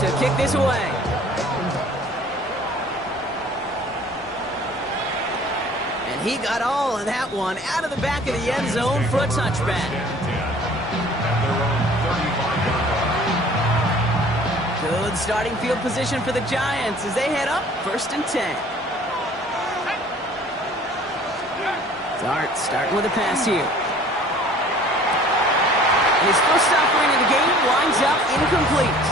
to kick this away. And he got all of that one out of the back of the end zone for a touchback. Good starting field position for the Giants as they head up 1st and 10. Dart starting with a pass here. His first offering of the game winds up incomplete.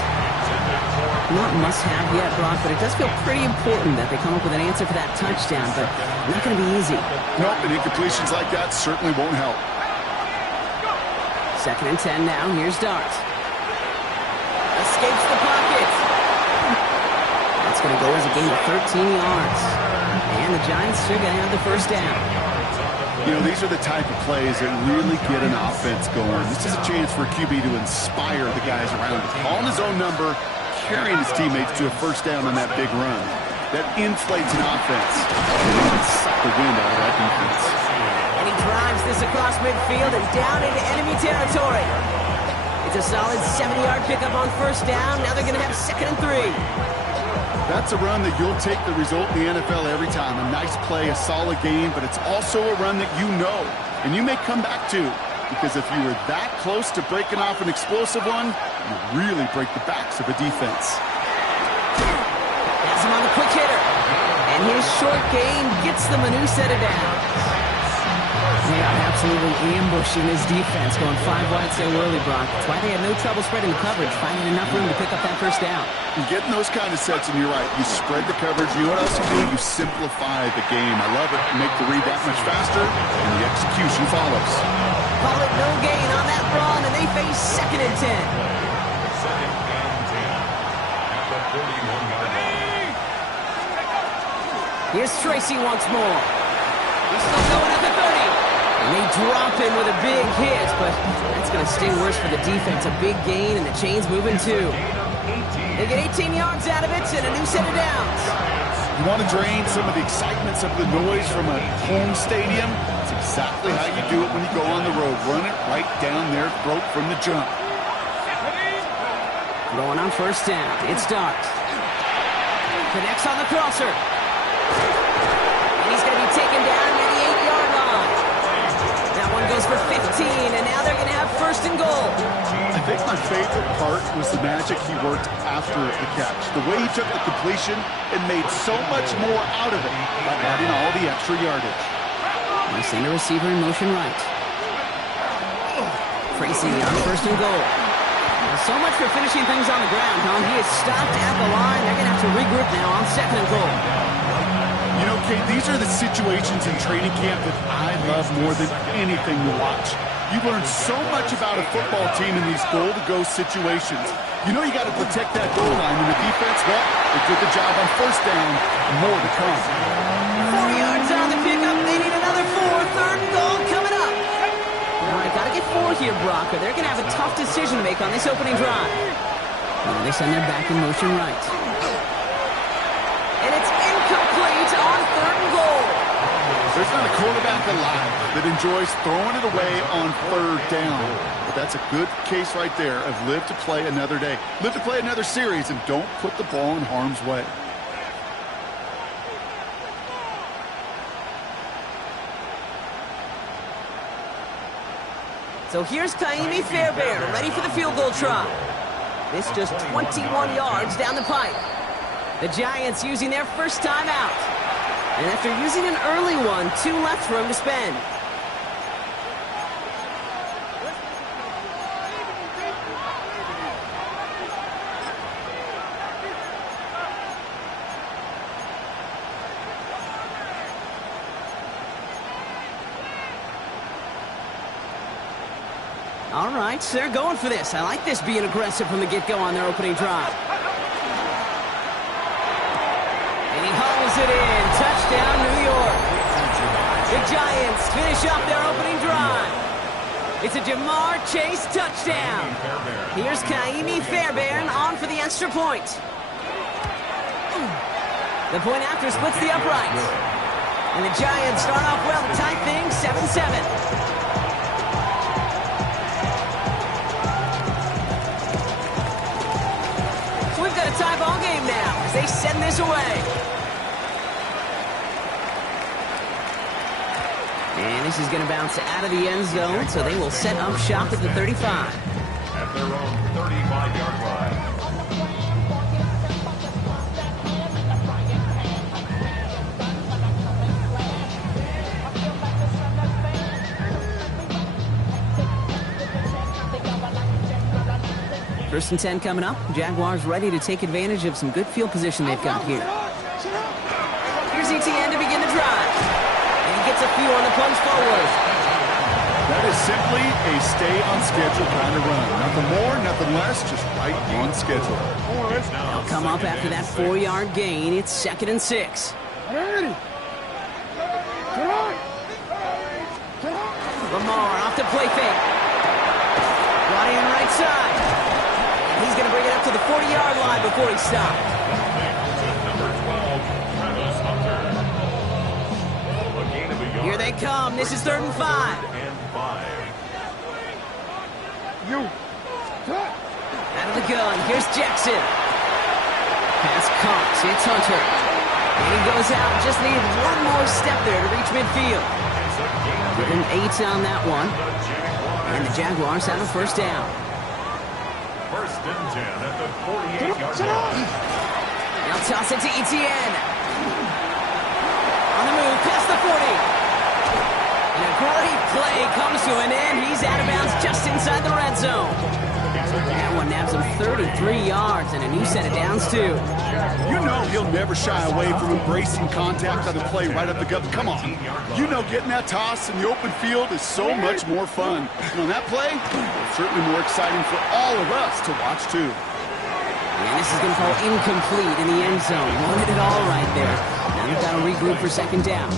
Not must-have yet, Brock, but it does feel pretty important that they come up with an answer for that touchdown, but not going to be easy. Nope, and incompletions like that certainly won't help. 2nd and 10 now. Here's Dart. Escapes the pocket. That's going to go as a gain of 13 yards. And the Giants are going to have the first down. You know, these are the type of plays that really get an offense going. This is a chance for a QB to inspire the guys around him. Calling his own number, carrying his teammates to a first down on that big run. That inflates an offense. And suck the wind out of that defense. And he drives this across midfield and down into enemy territory. It's a solid 70-yard pickup on first down. Now they're going to have 2nd and 3. That's a run that you'll take the result in the NFL every time. A nice play, a solid game, but it's also a run that you know, and you may come back to, because if you were that close to breaking off an explosive one, you really break the backs of a defense. Has him on the quick hitter, and his short gain gets them a new set of downs. They are absolutely ambushing this defense, going 5 wide so early, Brock. That's why they had no trouble spreading the coverage, finding enough room to pick up that first down. And getting those kind of sets, and you're right, you spread the coverage. You know what else you do? You simplify the game. I love it. You make the read that much faster, and the execution follows. Call it no gain on that run, and they face 2nd and 10. Here's Tracy once more. He's still going at the 30. And they drop him with a big hit, but that's going to sting worse for the defense. A big gain, and the chain's moving too. They get 18 yards out of it and a new set of downs. You want to drain some of the excitement, some of the noise from a home stadium? That's exactly how you do it when you go on the road. Run it right down their throat from the jump. Throwing on first down. It's Dart. Connects on the crosser. And he's going to be taken down near the 8-yard line. That one goes for 15, and now they're going to have 1st and goal. I think my favorite part was the magic he worked after the catch. The way he took the completion and made so much more out of it by adding all the extra yardage. They send a receiver in motion right. Tracy on 1st and goal. So much for finishing things on the ground, Tom. He is stopped at the line. They're going to have to regroup now on 2nd and goal. You know, Kate, these are the situations in training camp that I love more than anything to watch. You learn so much about a football team in these goal-to-go situations. You know you got to protect that goal line, and the defense, well, they did the job on first down. More to come. 4 yards on the pickup. They need another 4. 3rd and goal coming up. All right, got to get 4 here, Brock, or they're going to have a tough decision to make on this opening drive. Well, they send their back in motion right. And it's incomplete on 3rd and goal. There's not a quarterback alive that enjoys throwing it away on 3rd down. But that's a good case right there of live to play another day. Live to play another series, and don't put the ball in harm's way. So here's Kaimi Fairbairn, ready for the field goal try. This just 21 yards down the pipe. The Giants using their first time out. And after using an early one, 2 left for him to spend. All right, so they're going for this. I like this being aggressive from the get-go on their opening drive. And he hauls it in. Touchdown, New York. The Giants finish off their opening drive. It's a Jamar Chase touchdown. Here's Kaimi Fairbairn on for the extra point. The point after splits the uprights. And the Giants start off well to tie things 7-7. they send this away. And this is going to bounce out of the end zone, so they will set up shop at the 35. At their own 35-yard line. First and 10 coming up. Jaguars ready to take advantage of some good field position they've got here. Here's ETN to begin the drive. And he gets a few on the punch forward. That is simply a stay on schedule kind of run. Nothing more, nothing less, just right on schedule. They'll come up after that 4-yard gain. It's 2nd and 6. Lamar off the play fake. Brought in right side. He's going to bring it up to the 40-yard line before he stopped. Here they come. This is 3rd and 5. Out of the gun. Here's Jackson. Pass Cox. It's Hunter. And he goes out. Just needed one more step there to reach midfield. Give him 8 on that one. And the Jaguars have a first down. First and 10 at the 48-yard line. They'll toss it to ETN. On the move, past the 40. And a great play comes to an end. He's out of bounds just inside the red zone. That one nabs him 33 yards and a new set of downs, too. You know he'll never shy away from embracing contact on the play right up the gut. Come on. You know getting that toss in the open field is so much more fun. And on that play, it's certainly more exciting for all of us to watch, too. And this is going to fall incomplete in the end zone. Wanted it all right there. Now they've got to regroup for 2nd down.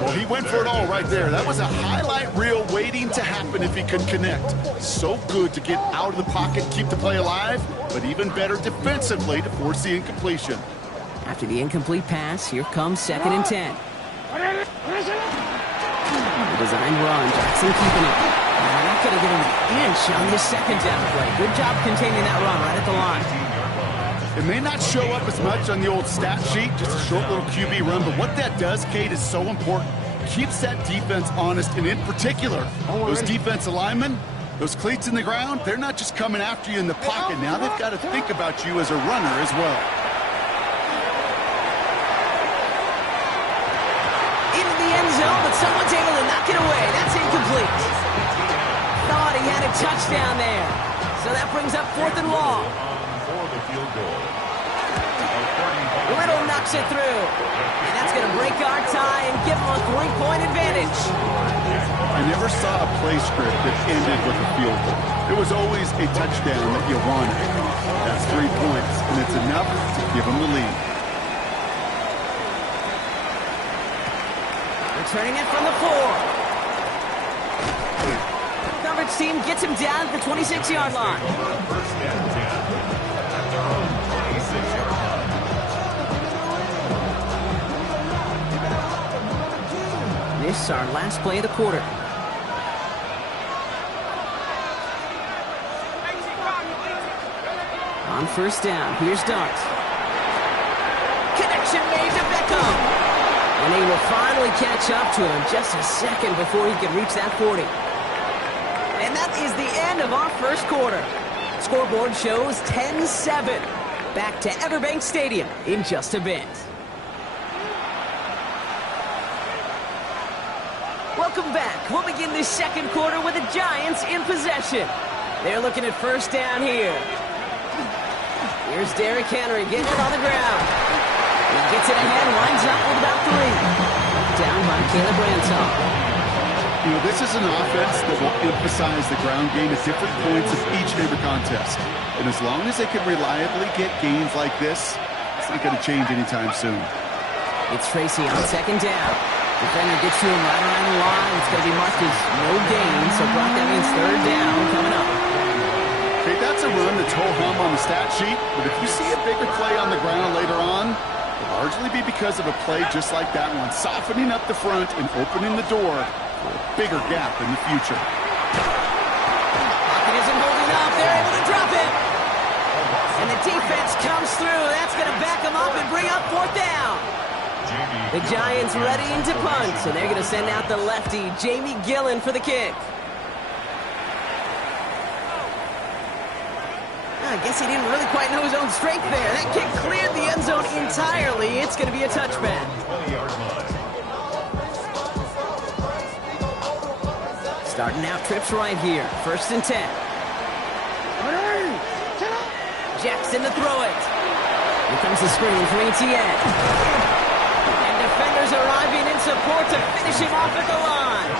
Well, he went for it all right there. That was a highlight reel waiting to happen if he could connect. So good to get out of the pocket, keep the play alive, but even better defensively to force the incompletion. After the incomplete pass, here comes 2nd and 10. The design run, Jackson keeping it. They're not going to get an inch on this 2nd down play. Good job containing that run right at the line. It may not show up as much on the old stat sheet, just a short little QB run, but what that does, Kate, is so important. Keeps that defense honest, and in particular, those defensive linemen, those cleats in the ground, they're not just coming after you in the pocket. Now they've got to think about you as a runner as well. Into the end zone, but someone's able to knock it away. That's incomplete. Thought he had a touchdown there. So that brings up 4th and long. Little knocks it through. And that's going to break our tie and give them a 3-point advantage. I never saw a play script that ended with a field goal. It was always a touchdown that you wanted. That's 3 points, and it's enough to give them the lead. Returning it from the 4. Coverage team gets him down at the 26-yard line. First and 10 at their own 26-yard line. This is our last play of the quarter. On first down, here's Dart. Connection made to Beckham. And they will finally catch up to him just a second before he can reach that 40. And that is the end of our first quarter. Scoreboard shows 10-7. Back to Everbank Stadium in just a bit. Welcome back. We'll begin this second quarter with the Giants in possession. They're looking at first down here. Here's Derrick Henry getting it on the ground. He gets it ahead, lines up with about 3. Down by Caleb Ransom. You know, this is an offense that will emphasize the ground game at different points of each and every contest. And as long as they can reliably get gains like this, it's not going to change anytime soon. It's Tracy on second down. Defender gets to him right around the line. It's going to be marked as no gain, so Brock, that means third down coming up. Okay, that's a run that's ho-hum on the stat sheet, but if you see a bigger play on the ground later on, it'll largely be because of a play just like that one, softening up the front and opening the door for a bigger gap in the future. Pocket isn't holding up. They're able to drop it. And the defense comes through. That's going to back them up and bring up 4th down. The Giants readying to punt, so they're going to send out the lefty, Nfgl, for the kick. I guess he didn't really quite know his own strength there. That kick cleared the end zone entirely. It's going to be a touchback. Starting out trips right here. 1st and 10. Jackson to throw it. Here comes the screen for ETN. And defenders arriving in support to finish him off at the line.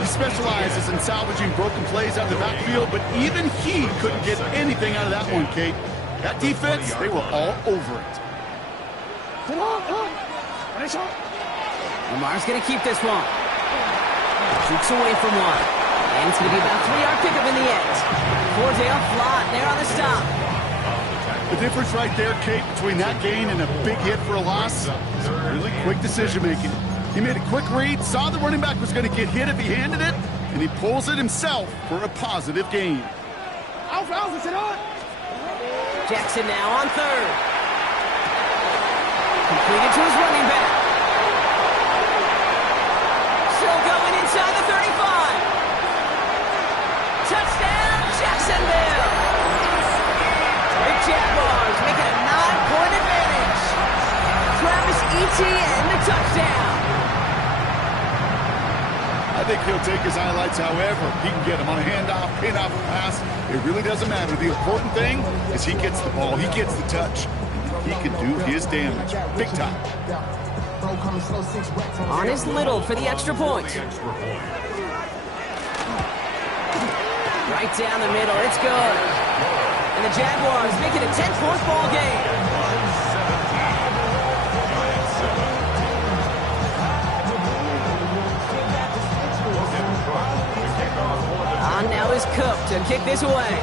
He specializes in salvaging broken plays out of the backfield, but even he couldn't get anything out of that one, Kate. That defense, they were all over it. Lamar's going to keep this one. Shoots away from one. And it's going to be about a 3-yard pickup in the end. Cordell Flott there on the stop. The difference right there, Kate, between that gain and a big hit for a loss is really quick decision-making. He made a quick read, saw the running back was going to get hit if he handed it, and he pulls it himself for a positive gain. Jackson now on 3rd. Completed to his running back. Still going inside the 35. Touchdown, Jacksonville. The Jaguars make it a 9-point advantage. Travis Etienne, the touchdown. I think he'll take his highlights however he can get them on a handoff, pin-off, pass. It really doesn't matter. The important thing is he gets the ball, he gets the touch. He can do his damage. Big time. On is Little for the extra point. Right down the middle, it's good. And the Jaguars make it a 10-point ball game. On now is Cook to kick this away.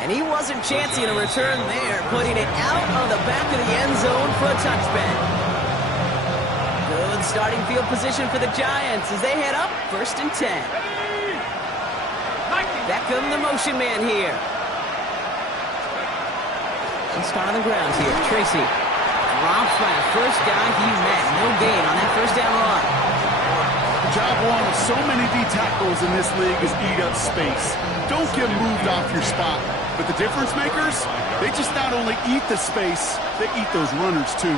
And he wasn't chancing a return there, putting it out on the back of the end zone for a touchback. Good starting field position for the Giants as they head up 1st and 10. Beckham, the motion man here. And start on the ground here. Tracy drops by the first guy he met. No gain on that 1st down run. Job one of so many D tackles in this league is eat up space. Don't get moved off your spot. But the difference makers, they just not only eat the space, they eat those runners too.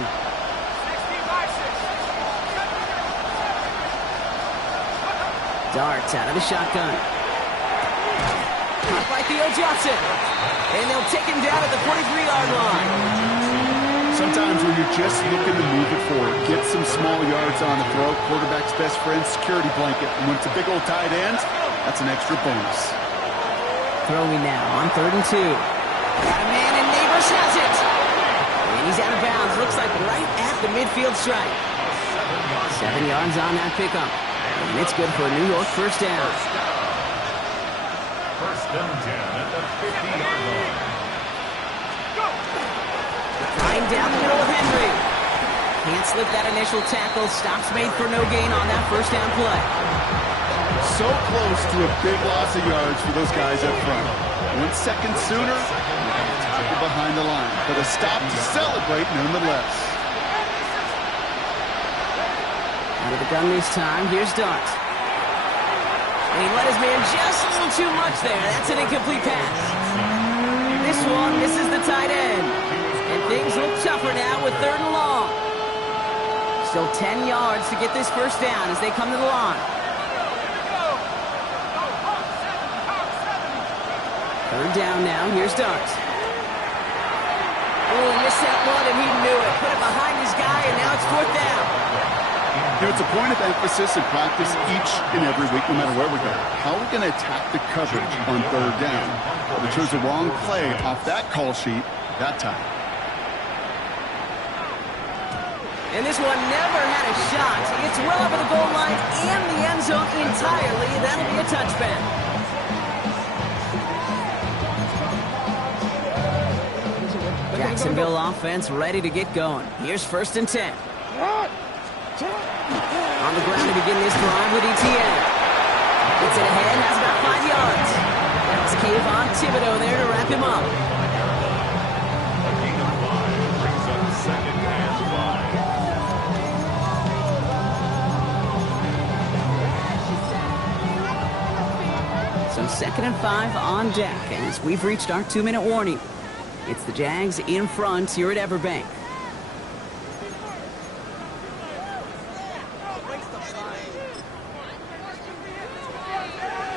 Darts out of the shotgun. Caught by Theo Johnson. And they'll take him down at the 43-yard line. Sometimes when you're just looking to move it forward, get some small yards on the throw, quarterback's best friend, security blanket. And when it's a big old tight end, that's an extra bonus. Throwing now on 3rd and 2. Got a man and Neighbors has it. And he's out of bounds. Looks like right at the midfield stripe. 7 yards on that pickup. And it's good for a New York 1st down. 1st and 10 at the 50-yard line. Flying down the middle of Henry. Can't slip that initial tackle. Stops made for no gain on that 1st down play. So close to a big loss of yards for those guys up front. 1 second sooner, tackle behind the line. But a stop to celebrate nonetheless. Out of the gun this time, here's Dart. And he let his man just a little too much there. That's an incomplete pass. This one misses the tight end. And things look tougher now with 3rd and long. Still 10 yards to get this 1st down as they come to the line. 3rd down now. Here's Dart. Oh, missed that one, and he knew it. Put it behind his guy, and now it's 4th down. You know, it's a point of emphasis in practice each and every week, no matter where we go. How are we going to attack the coverage on 3rd down? We chose the wrong play off that call sheet that time. And this one never had a shot. It's well over the goal line and the end zone entirely. That'll be a touchback. Jacksonville offense ready to get going. Here's 1st and 10. On the ground to begin this drive with ETN. Gets it ahead, has about 5 Thibodeau there to wrap him up. A gain of 5 brings up 2nd and 5. So 2nd and 5 on deck as we've reached our 2-minute warning. It's the Jags in front here at Everbank.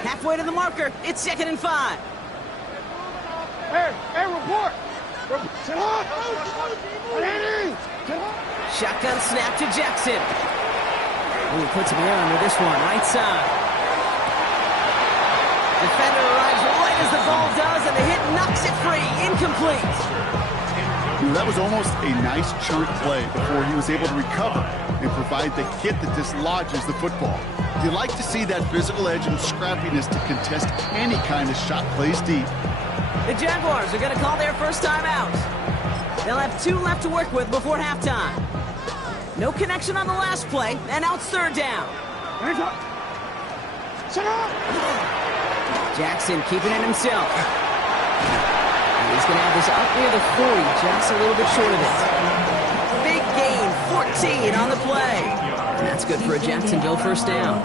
Halfway to the marker. It's 2nd and 5. Hey, report! Shotgun snap to Jackson. He puts him there under this one, right side. Defender arrives right as the ball does, and the hit knocks it free. Incomplete. That was almost a nice chunk play before he was able to recover and provide the hit that dislodges the football. You like to see that physical edge and scrappiness to contest any kind of shot plays deep. The Jaguars are going to call their first time out. They'll have 2 left to work with before halftime. No connection on the last play, and now it's 3rd down. Jackson keeping it himself. And he's going to have this up near the 40, just a little bit short of it. Big gain, 14 on the play. And that's good for a Jacksonville first down.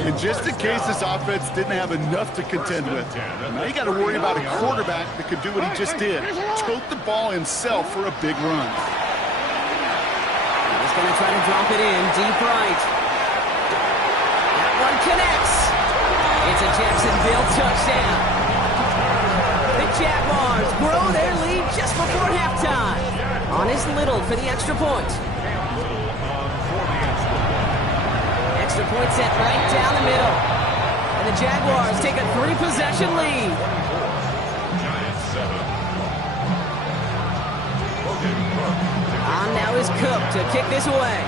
And just in case this offense didn't have enough to contend with, now you got to worry about a quarterback that could do what he just did. Tote the ball himself for a big run. He's going to try to drop it in deep right. That one connects. It's a Jacksonville touchdown. The Jaguars grow their lead just before halftime. On is Little for the extra point. Extra point set right down the middle. And the Jaguars take a 3-possession lead. On now is Cook to kick this away.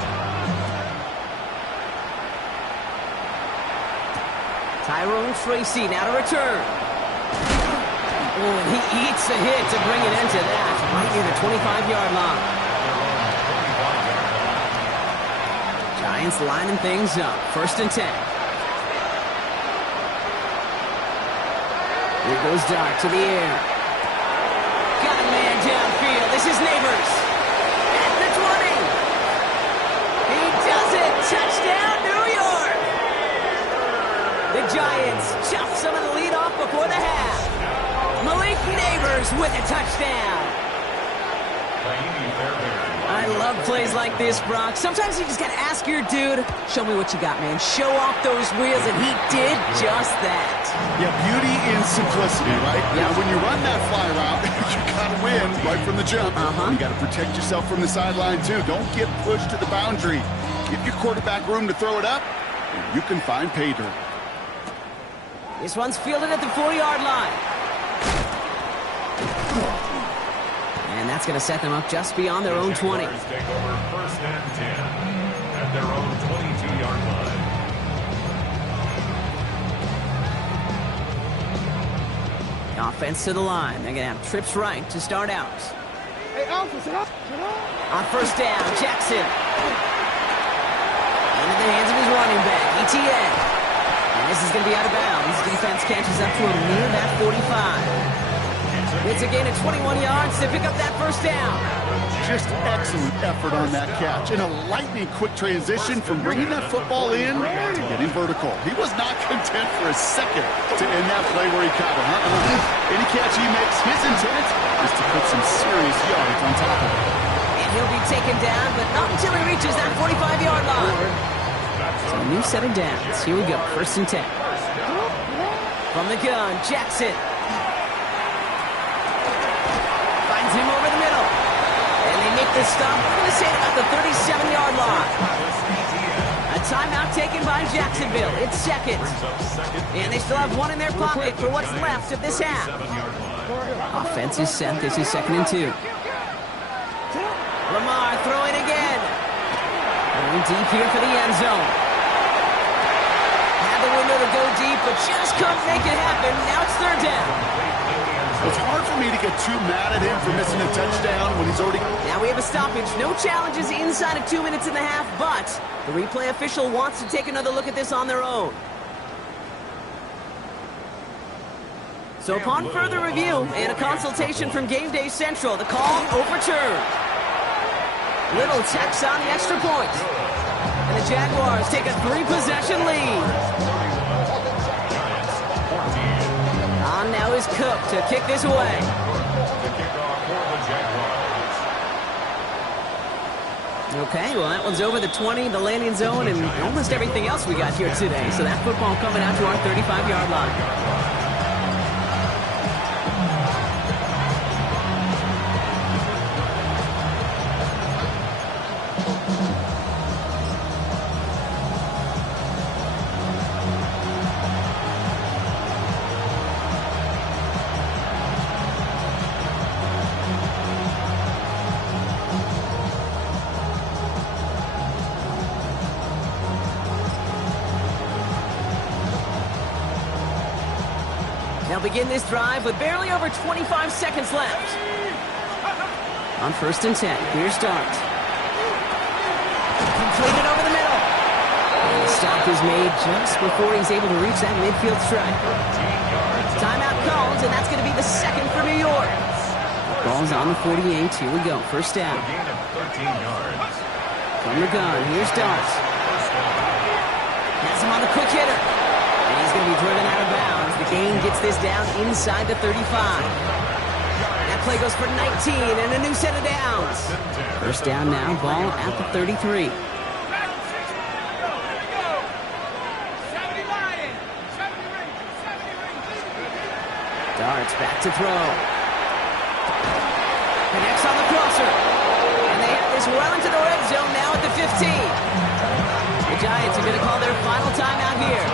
Tyrone Tracy now to return. Oh, and he eats a hit to bring it into that, right near the 25-yard line. Giants lining things up. 1st and 10. Here goes Dart to the air. Got a man downfield. This is Neighbors. At the 20. He does it. Touchdown, New York. The Giants chop some of the lead off before the half. Malik Neighbors with a touchdown. I love plays like this, Brock. Sometimes you just got to ask your dude, show me what you got, man. Show off those wheels, and he did just that. Yeah, beauty in simplicity, right? Yeah. Now, when you run that fly route, you got to win right from the jump. You got to protect yourself from the sideline, too. Don't get pushed to the boundary. Give your quarterback room to throw it up, and you can find pay dirt. This one's fielded at the 40-yard line. And that's going to set them up just beyond their own 20. Take over 1st and 10 at their own 22-yard line. Offense to the line. They're going to have trips right to start out. Hey, Alpha, sit up. On 1st down, Jackson. Into the hands of his running back, ETN. And this is going to be out of bounds. Defense catches up to him near that 45. It's a gain of 21 yards to pick up that 1st down. Just excellent effort on that catch. And a lightning quick transition from bringing that football in to getting vertical. He was not content for a second to end that play where he caught him. Any catch he makes, his intent is to put some serious yards on top of it. And he'll be taken down, but not until he reaches that 45-yard line. So a new set of downs. Here we go, 1st and 10. From the gun, Jackson. Finds him over the middle. And they make the stop. I'm going to say about the 37-yard line. A timeout taken by Jacksonville. It's 2nd. And they still have 1 in their pocket for what's left of this half. Offense is set. This is 2nd and 2. Lamar throwing again. Going deep here for the end zone. Had the window to go deep, but just couldn't make it happen. Now it's 3rd down. It's hard for me to get too mad at him for missing a touchdown when he's already... Now we have a stoppage. No challenges inside of 2 minutes and a half, but the replay official wants to take another look at this on their own. So upon further review and a consultation from Game Day Central, the call overturned. Little checks on the extra point. And the Jaguars take a 3-possession lead. On now is Cook to kick this away. Okay, well that one's over the 20, the landing zone, and almost everything else we got here today. So that football coming out to our 35-yard line. They'll begin this drive with barely over 25 seconds left. On 1st and 10, here's Dart. Completed over the middle. And the stop is made just before he's able to reach that midfield strike. Timeout called, and that's going to be the second for New York. Ball's on the 48. Here we go. First down. From the gun, here's Dart. Has him on the quick hitter. And he's going to be driven out of bounds. The gain gets this down inside the 35. That play goes for 19 and a new set of downs. First down now, ball at the 33. Darts back to throw. Connects on the crosser. And they have this well into the red zone now at the 15. The Giants are going to call their final timeout here.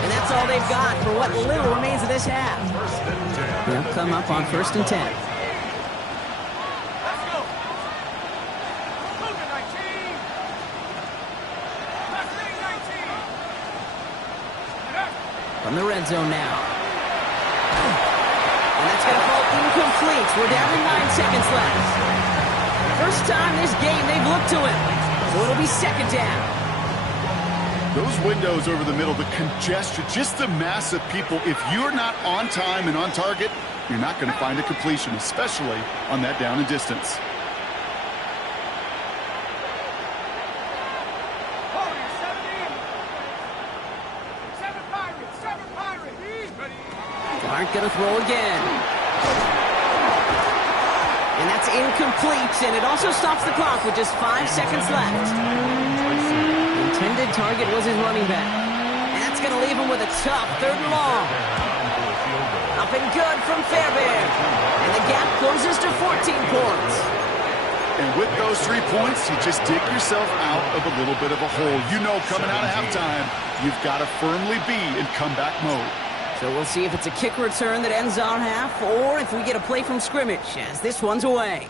And that's all they've got for what little remains of this half. They'll come up on 1st and 10. From the red zone now. And that's going to fall incomplete. We're down to 9 seconds left. First time this game they've looked to him. So it'll be second down. Those windows over the middle, the congestion, just the mass of people. If you're not on time and on target, you're not going to find a completion, especially on that down and distance. Aren't going to throw again. And that's incomplete, and it also stops the clock with just 5 seconds left. Intended target was his running back. And that's going to leave him with a tough 3rd and long. Up and good from Fairbairn. And the gap closes to 14 points. And with those 3 points, you just dig yourself out of a little bit of a hole. You know, coming out of halftime, you've got to firmly be in comeback mode. So we'll see if it's a kick return that ends our half, or if we get a play from scrimmage, as this one's away.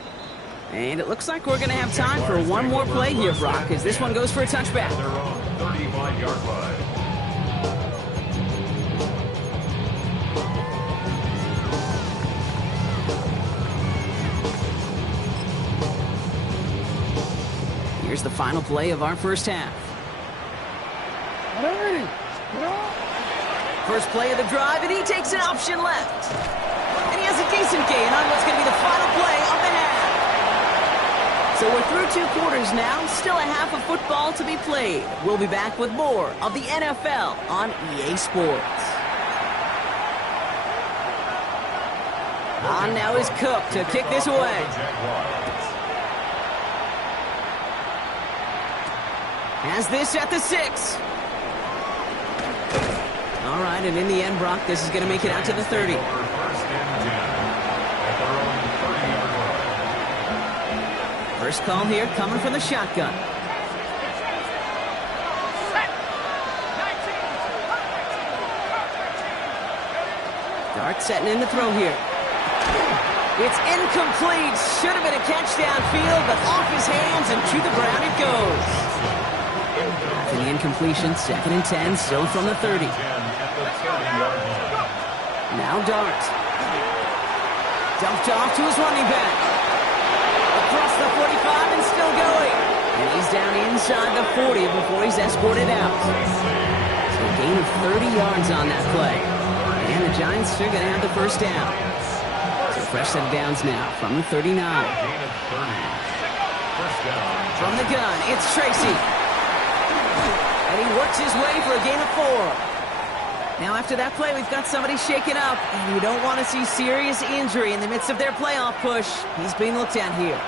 And it looks like we're going to have time for one more play here, Brock, as this one goes for a touchback. 35-yard line. Here's the final play of our first half. First play of the drive, and he takes an option left. And he has a decent gain on what's going to be the final play of the half. So we're through 2 quarters now, still a half of football to be played. We'll be back with more of the NFL on EA Sports. On now is Cook to kick this away. Has this at the 6. All right, and in the end, Brock, this is going to make it out to the 30. First call here coming from the shotgun. Dart setting in the throw here. It's incomplete. Should have been a catch downfield, but off his hands and to the ground it goes. After the incompletion, 2nd and 10, still from the 30. Now Dart. Dumped off to his running back. Across the 45 and still going. And he's down inside the 40 before he's escorted out. So a gain of 30 yards on that play. And the Giants are going to have the first down. So fresh set of downs now from the 39. Gain of 30. First down. From the gun, it's Tracy. And he works his way for a gain of 4. Now after that play, we've got somebody shaken up, and you don't want to see serious injury in the midst of their playoff push. He's being looked at here.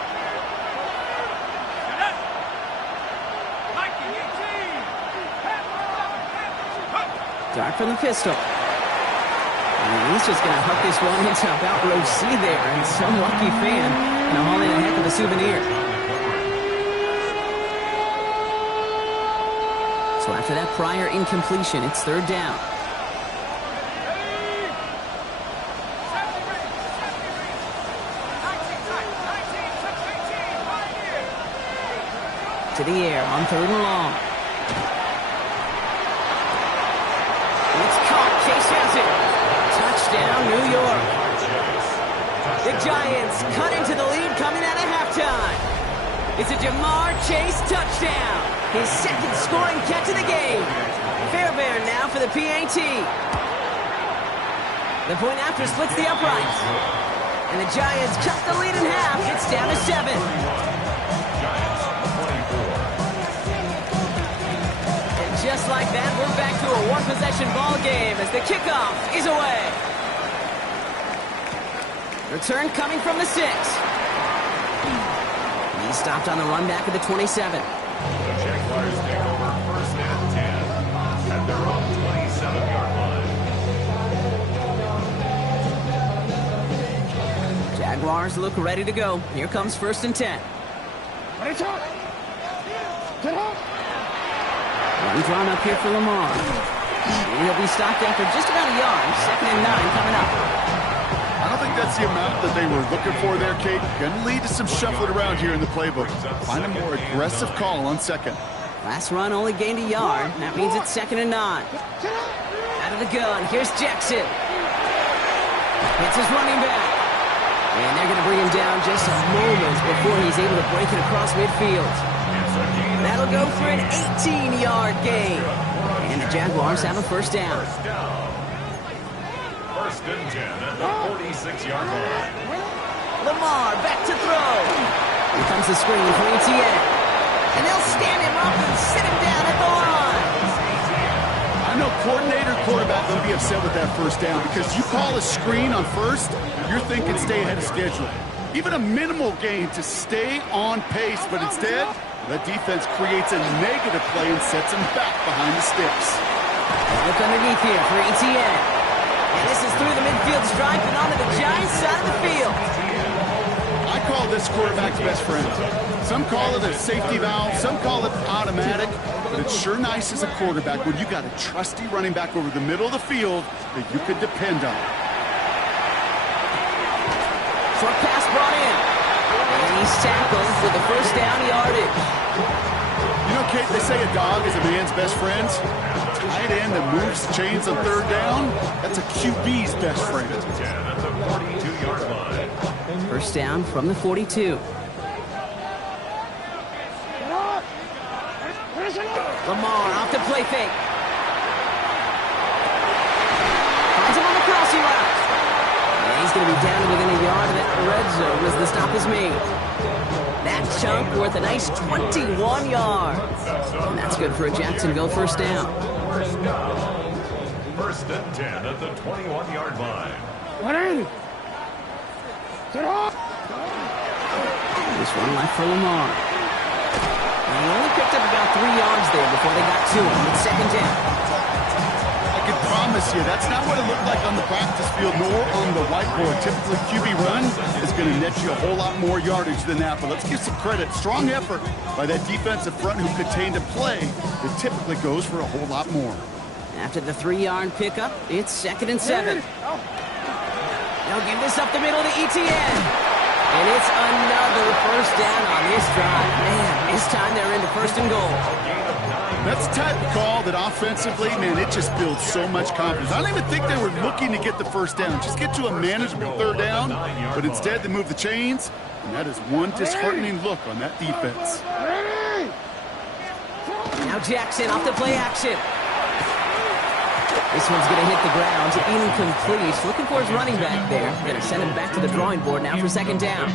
Dart from the pistol. And he's just going to hook this one into about row C there, and some lucky fan going to haul in a heck of a souvenir. So after that prior incompletion, it's third down. To the air on third and long. It's caught. Chase has it. Touchdown, New York. The Giants cut into the lead coming out of halftime. It's a Jamar Chase touchdown. His second scoring catch of the game. Fairbairn now for the PAT. The point after splits the uprights. And the Giants cut the lead in half. It's down to 7. Just like that, we're back to a one-possession ball game as the kickoff is away. Return coming from the 6. He stopped on the run back at the 27. The Jaguars take over first and 10 at their own 27-yard line. Jaguars look ready to go. Here comes first and 10. Run drawn up here for Lamar. And he'll be stopped after just about a yard. Second and 9 coming up. I don't think that's the amount that they were looking for there, Kate. Going to lead to some shuffling around here in the playbook. Find a more aggressive call on second. Last run only gained a yard. That means it's second and 9. Out of the gun. Here's Jackson. Hits his running back. And they're going to bring him down just moments before he's able to break it across midfield. That'll go for an 18-yard gain. And the Jaguars have a first down. First and 10 at the 46-yard line. Lamar back to throw. Here comes the screen for Etienne. And they'll stand him up and sit him down at the line. I know coordinator, quarterback will be upset with that first down because you call a screen on first, you're thinking stay ahead of schedule. Even a minimal gain to stay on pace, but instead, the defense creates a negative play and sets him back behind the sticks. Look underneath here for Etienne. And this is through the midfield stripe and onto the Giants side of the field. I call this quarterback's best friend. Some call it a safety valve, some call it automatic, but it's sure nice as a quarterback when you got a trusty running back over the middle of the field that you could depend on. Short pass brought in. And he's tackled for the first down yardage. You know, Kate, they say a dog is a man's best friend. Tight end that moves chains on third down, that's a QB's best friend. 10 at the 42-yard line. First down from the 42. Lamar off the play fake. Finds him on the crossing route. And he's going to be down within a yard of that red zone as the stop is made. That chunk worth a nice 21 yards. And that's good for a Jacksonville first down. First and 10 at the 21-yard line. Just one left for Lamar. And he only picked up about 3 yards there before they got to him. It's second down. I can promise you, that's not what it looked like on the practice field nor on the whiteboard. Typically, QB run is going to net you a whole lot more yardage than that. But let's give some credit. Strong effort by that defensive front who contained a play that typically goes for a whole lot more. After the 3-yard pickup, it's second and 7. They'll give this up the middle to Etienne. And it's another first down on this drive. Man, this time they're into first and goal. That's the type of call that offensively, man, it just builds so much confidence. I don't even think they were looking to get the first down. Just get to a manageable third down. But instead, they move the chains. And that is one disheartening look on that defense. Now Jackson off the play action. This one's going to hit the ground, incomplete. Looking for his running back there. Going to send him back to the drawing board now for second down.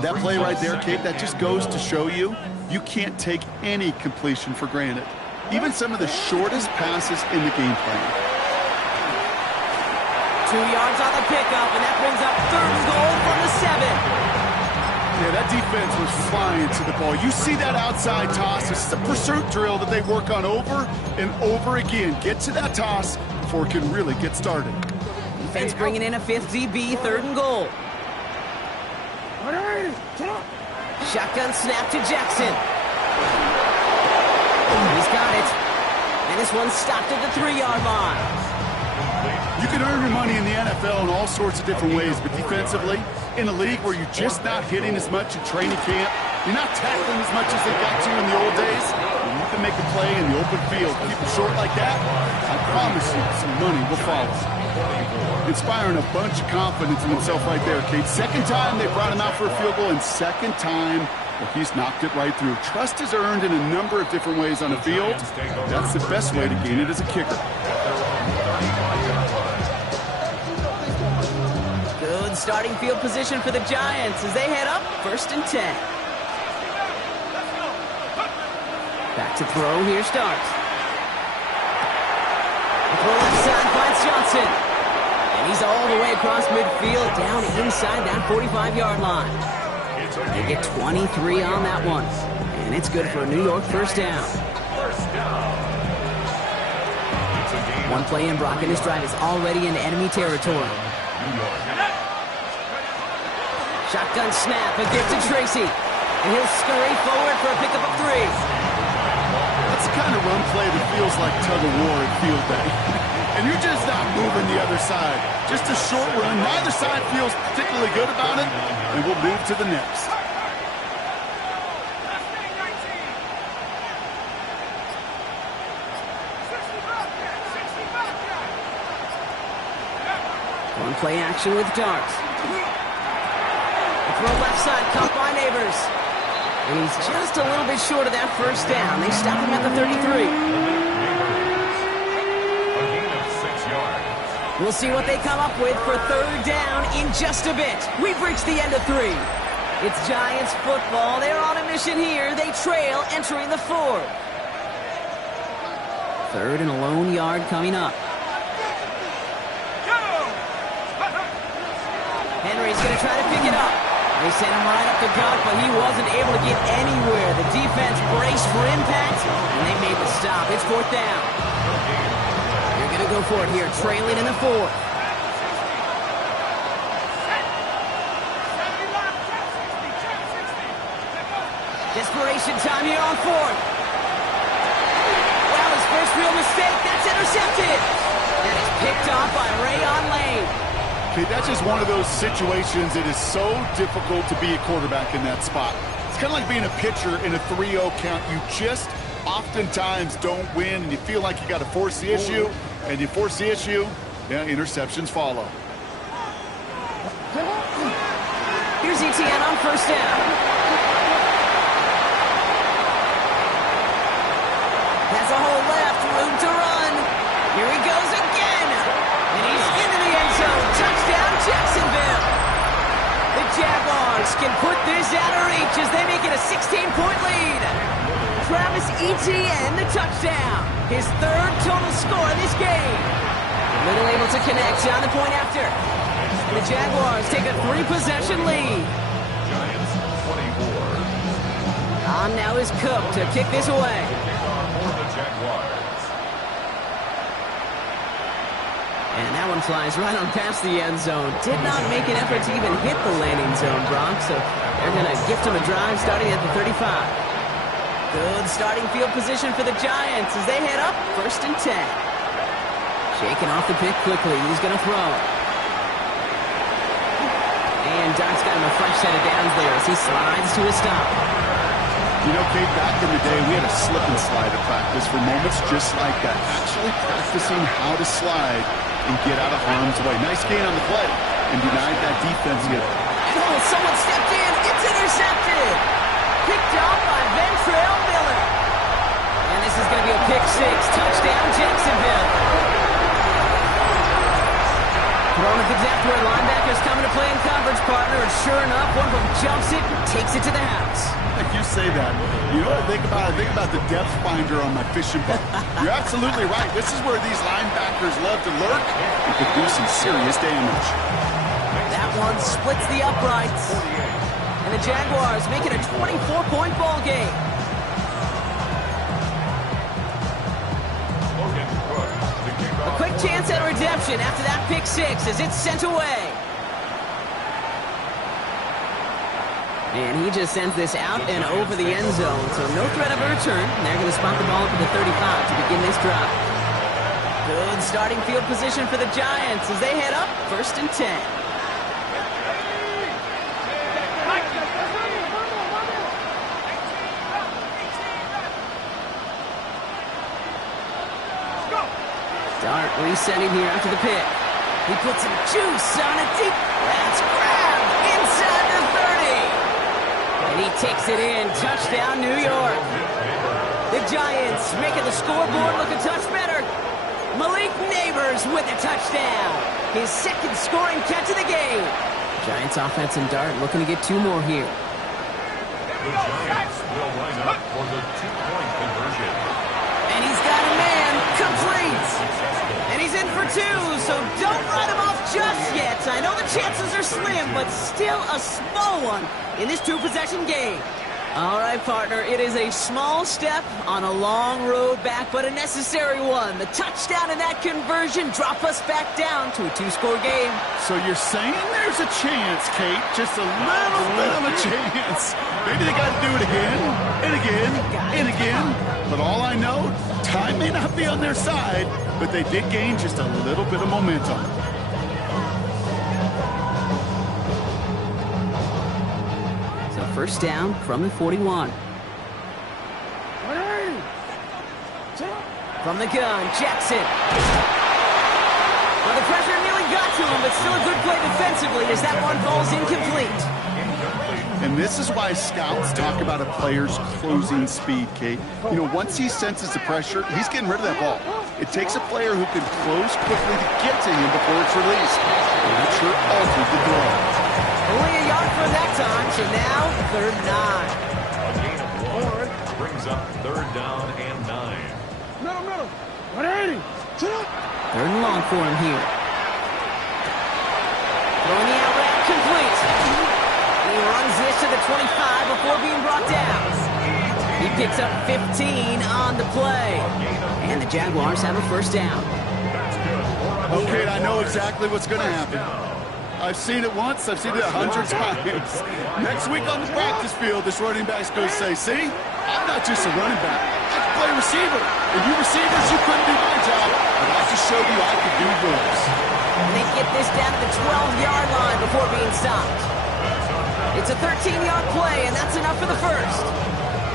That play right there, Kate, that just goes to show you, you can't take any completion for granted. Even some of the shortest passes in the game plan. 2 yards on the pickup, and that brings up 3rd and goal from the 7. Yeah, that defense was flying to the ball. You see that outside toss. This is a pursuit drill that they work on over and over again. Get to that toss before it can really get started. Defense bringing in a 5th DB, 3rd and goal. Shotgun snap to Jackson. He's got it. And this one's stopped at the 3-yard line. You can earn your money in the NFL in all sorts of different ways, but defensively, in a league where you're just not hitting as much in training camp, you're not tackling as much as they got to in the old days, and you can make a play in the open field. Keep it short like that, I promise you some money will follow. Inspiring a bunch of confidence in himself right there, Kate. Second time they brought him out for a field goal, and second time well, he's knocked it right through. Trust is earned in a number of different ways on the field. That's the best way to gain it as a kicker. Good starting field position for the Giants as they head up 1st and 10. Back to throw, here starts. The throw left side finds Johnson. And he's all the way across midfield, down inside that 45-yard line. They get 23 on that one. And it's good for a New York 1st down. One play in, Brock, and this drive is already in enemy territory. Shotgun snap, a gift to Tracy. And he'll scurry forward for a pickup of 3. That's the kind of run play that feels like tug-of-war at field day. And you're just not moving the other side. Just a short run. Neither side feels particularly good about it. And we'll move to the next. One play action with darts. Throw left side, caught by Neighbors. And he's just a little bit short of that 1st down. They stop him at the 33. We'll see what they come up with for 3rd down in just a bit. We've reached the end of 3. It's Giants football. They're on a mission here. They trail entering the 4th. 3rd and a lone yard coming up. Henry's going to try to pick it up. They sent him right up the gut, but he wasn't able to get anywhere. The defense braced for impact, and they made the stop. It's 4th down. They're going to go for it here, trailing in the 4th. Desperation time here on 4th. Well, his first real mistake. That's intercepted. That is picked off by Rayon Lane. Okay, that's just one of those situations that is so difficult to be a quarterback in that spot. It's kind of like being a pitcher in a 3-0 count. You just oftentimes don't win, and you feel like you got to force the issue, and you force the issue, yeah, interceptions follow. Here's ETN on 1st down. Has a hole left, room to run. Here he goes again. And he's into the end zone. Touchdown, Jacksonville. The Jaguars can put this out of reach as they make it a 16-point lead. Travis Etienne, the touchdown. His 3rd total score in this game. Little able to connect on the point after. The Jaguars take a 3-possession lead. Giants 24. On now is Cook to kick this away. For the Jaguars. And that one flies right on past the end zone. Did not make an effort to even hit the landing zone, Brock, so they're going to gift him a drive starting at the 35. Good starting field position for the Giants as they head up 1st and 10. Shaking off the pick quickly. He's going to throw. And Doc's got him a fresh set of downs there as he slides to a stop. You know, Kate, back in the day, we had a slip and slide at practice for moments just like that. Actually practicing how to slide and get out of harm's way. Nice gain on the play and denied that defense hit. Oh, someone stepped in. It's intercepted. Picked up by Ventrell Miller. And this is going to be a pick 6. Touchdown, Jacksonville. playing coverage partner, and sure enough, one of them jumps it and takes it to the house. You say that. You know what I think about? I think about the depth finder on my fishing boat. You're absolutely right. This is where these linebackers love to lurk and could do some serious damage. That one splits the uprights. And the Jaguars make it a 24-point ball game. A quick chance at redemption after that pick six as it's sent away. And he just sends this out and over the end zone, so no threat of a return. And they're going to spot the ball up at the 35 to begin this drive. Good starting field position for the Giants as they head up 1st and 10. Dart resetting here after the pick. He puts some juice on it deep. That's grabbed inside the 30. And he takes it in. Touchdown, New York. The Giants making the scoreboard look a touch better. Malik Neighbors with a touchdown. His second scoring catch of the game. Giants offense and Dart looking to get 2 more here. The Giants will line up for the 2-point conversion. And he's got a man. Complete. And he's in for 2, so don't write him off just yet. I know the chances are slim, but still a small one in this 2-possession game. All right, partner, it is a small step on a long road back, but a necessary one. The touchdown and that conversion drop us back down to a 2-score game. So you're saying there's a chance, Kate? Just a little bit of a chance. Maybe they got to do it again, and again, and again. But all I know, time may not be on their side, but they did gain just a little bit of momentum. So first down from the 41. From the gun, Jackson. Well, the pressure nearly got to him, but still a good play defensively as that one falls incomplete. And this is why scouts talk about a player's closing speed, Kate. You know, once he senses the pressure, he's getting rid of that ball. It takes a player who can close quickly to get to him before it's released. And that sure altered the throw. Only a yard for that time, so now 3rd and 9. A gain of 1 brings up 3rd down and 9. Middle. 180. 3rd and long for him here. Throwing the out route complete. He runs this to the 25 before being brought down. He picks up 15 on the play. And the Jaguars have a first down. Okay, I know exactly what's going to happen. I've seen it once. I've seen it 100 times. Next week on the practice field, this running back's going to say, see, I'm not just a running back. I can play receiver. And you receivers, you couldn't do my job. But I just showed you I could do yours. And they get this down to the 12-yard line before being stopped. It's a 13-yard play, and that's enough for the first.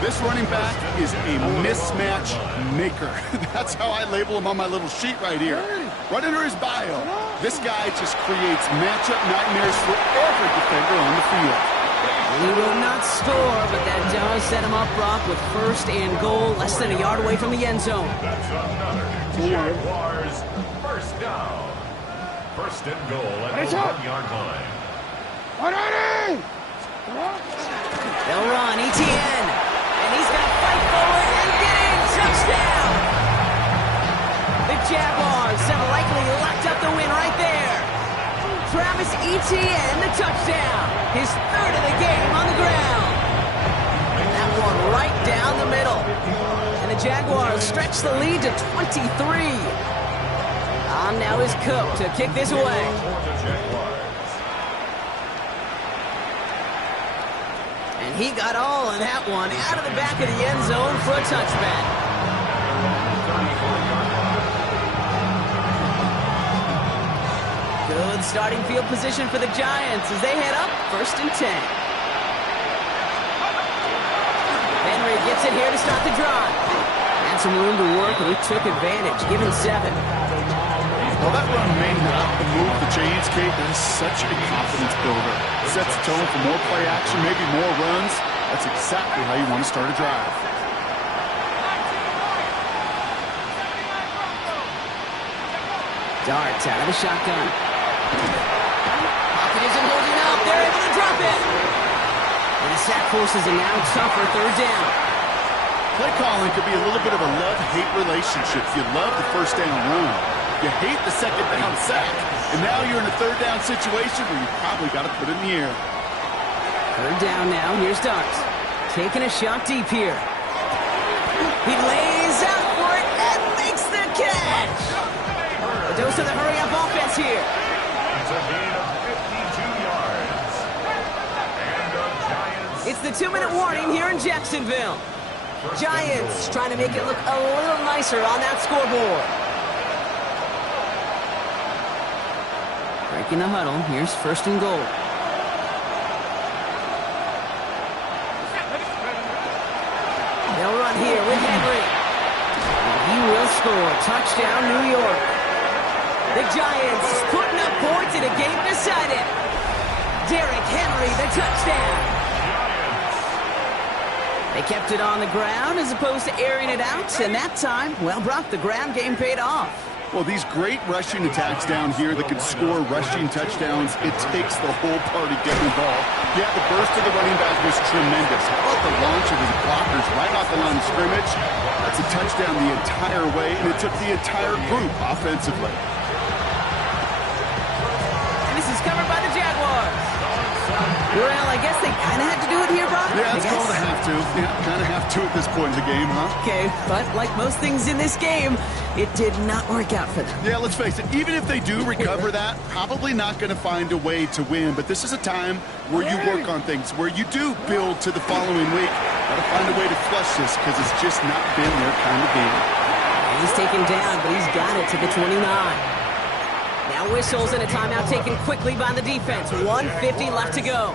This running back is a mismatch maker. That's how I label him on my little sheet right here. Right under his bio. This guy just creates matchup nightmares for every defender on the field. He will not score, but that does set him up, Brock, with 1st and goal, less than a yard away from the end zone. That's another Jaguars 1st down. 1st and goal at the 1-yard line. 180. They'll run, ETN, and he's going to fight forward and get in. Touchdown! The Jaguars have likely locked up the win right there. Travis Etienne, the touchdown. His 3rd of the game on the ground. That one right down the middle. And the Jaguars stretch the lead to 23. On now is Cook to kick this away. And he got all of that one out of the back of the end zone for a touchback. Good starting field position for the Giants as they head up 1st and 10. Henry gets it here to start the drive. Had some room to work and he took advantage, given 7. Well, that run may not move the chains, Kate. That is such a confidence builder. Sets the tone for more play action, maybe more runs. That's exactly how you want to start a drive. Darts out of the shotgun. Pocket isn't holding up. They're able to drop it. And the sack forces a now tougher third down. Play calling could be a little bit of a love-hate relationship. You love the first down run. You hate the second down sack. And now you're in a third down situation where you probably got to put it in the air. Third down now. Here's Starks. Taking a shot deep here. He lays out for it and makes the catch. A dose of the hurry-up offense here. It's a gain of 52 yards. And the Giants... It's the 2-minute warning here in Jacksonville. Giants trying to make it look a little nicer on that scoreboard. Breaking the huddle. Here's first and goal. They'll run here with Henry. And he will score. Touchdown, New York. The Giants putting up points in a game decided. Derrick Henry, the touchdown. They kept it on the ground as opposed to airing it out, and that time, well, Brock, the ground game paid off. Well, these great rushing attacks down here that can score rushing touchdowns, it takes the whole party getting involved. Yeah, the burst of the running back was tremendous. How about the launch of his blockers right off the line of scrimmage? That's a touchdown the entire way, and it took the entire group offensively. And this is covered by the Jaguars. Well, I guess they kind of had to do it here, Brock. Yeah, it's called a have to. Yeah, kind of have to at this point in the game, huh? Okay, but like most things in this game, it did not work out for them. Yeah, let's face it, even if they do recover that, probably not going to find a way to win. But this is a time where you work on things, where you do build to the following week. Got to find a way to flush this because it's just not been their kind of game. He's taken down, but he's got it to the 29. Now whistles and a timeout taken quickly by the defense. 1:50 left to go.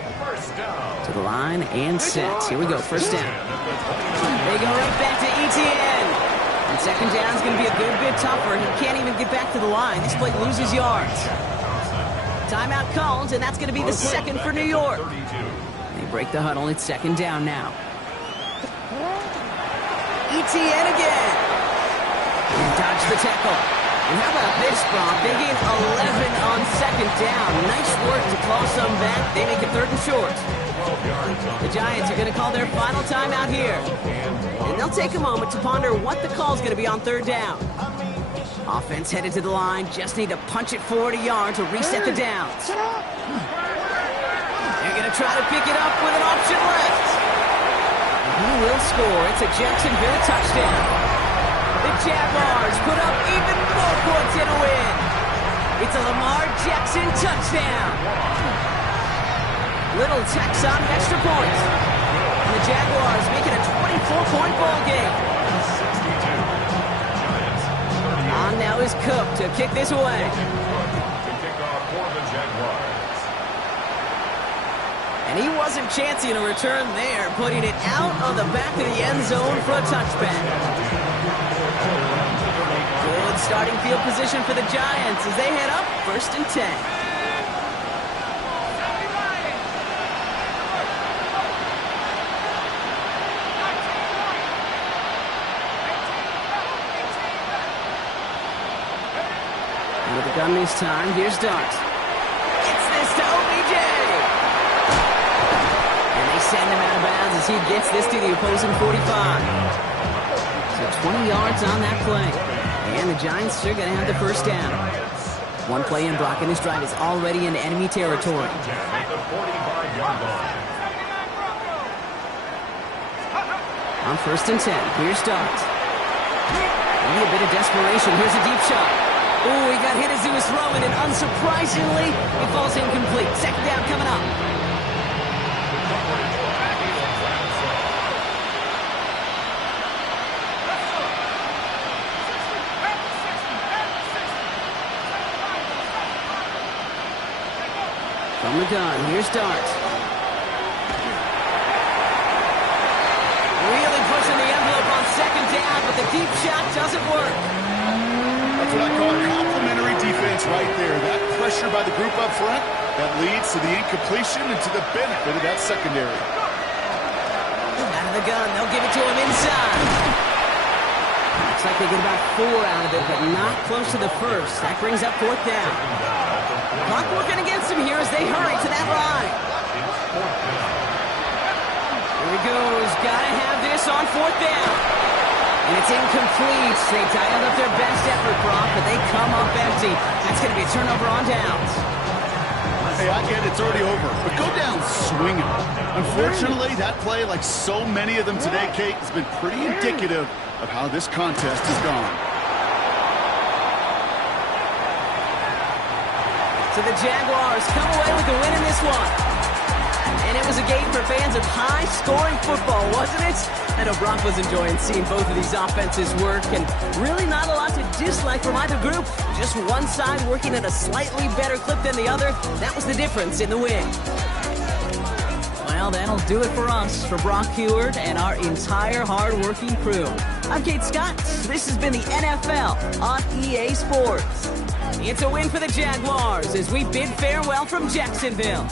To the line and set. Here we go, first down. They go right back to Etienne. And second down is going to be a good bit tougher. He can't even get back to the line. This play loses yards. Timeout called, and that's going to be the second for New York. They break the huddle. It's second down now. Etienne again. Dodge the tackle. And how about this, Brock? They gain 11 on second down. Nice work to claw some back. They make it third and short. The Giants are going to call their final timeout here. And they'll take a moment to ponder what the call is going to be on third down. Offense headed to the line. Just need to punch it forward a yard to reset the downs. They're going to try to pick it up with an option left. He will score. It's a Jacksonville touchdown. The Jaguars put up even more points in a win. It's a Lamar Jackson touchdown. Little tax on extra points. And the Jaguars make it a 24-point ball game. On now is Cook to kick this away. And he wasn't chancing a return there, putting it out on the back of the end zone for a touchback. Good starting field position for the Giants as they head up first and 10. And with the gun this time, here's Starks. It's this to OBJ. And they send him out of bounds as he gets this to the opposing 45. So 20 yards on that play. And the Giants are going to have the first down. One play in, Brock, and this drive is already in enemy territory. On first and 10, here's Starks. Maybe a bit of desperation. Here's a deep shot. Oh, he got hit as he was throwing, and unsurprisingly, he falls incomplete. Second down coming up. From the gun, here's Starks. Really pushing the envelope on second down, but the deep shot doesn't work. That's what I call complimentary defense right there. That pressure by the group up front, that leads to the incompletion and to the benefit of that secondary. Out of the gun, they'll give it to him inside. Looks like they get about 4 out of it, but not close to the first. That brings up fourth down. Clock working against him here as they hurry to that line. Here he goes. Gotta have this on 4th down. And it's incomplete. They dialed up their best effort, Brock, but they come up empty. That's going to be a turnover on downs. Hey, I get it's already over, but go down swinging. Unfortunately, that play, like so many of them today, Kate, has been pretty indicative of how this contest has gone. So the Jaguars come away with the win in this one. And it was a game for fans of high-scoring football, wasn't it? I know Brock was enjoying seeing both of these offenses work, and really not a lot to dislike from either group. Just one side working at a slightly better clip than the other. That was the difference in the win. Well, that'll do it for us, for Brock Heward and our entire hard-working crew. I'm Kate Scott. This has been the NFL on EA Sports. It's a win for the Jaguars as we bid farewell from Jacksonville.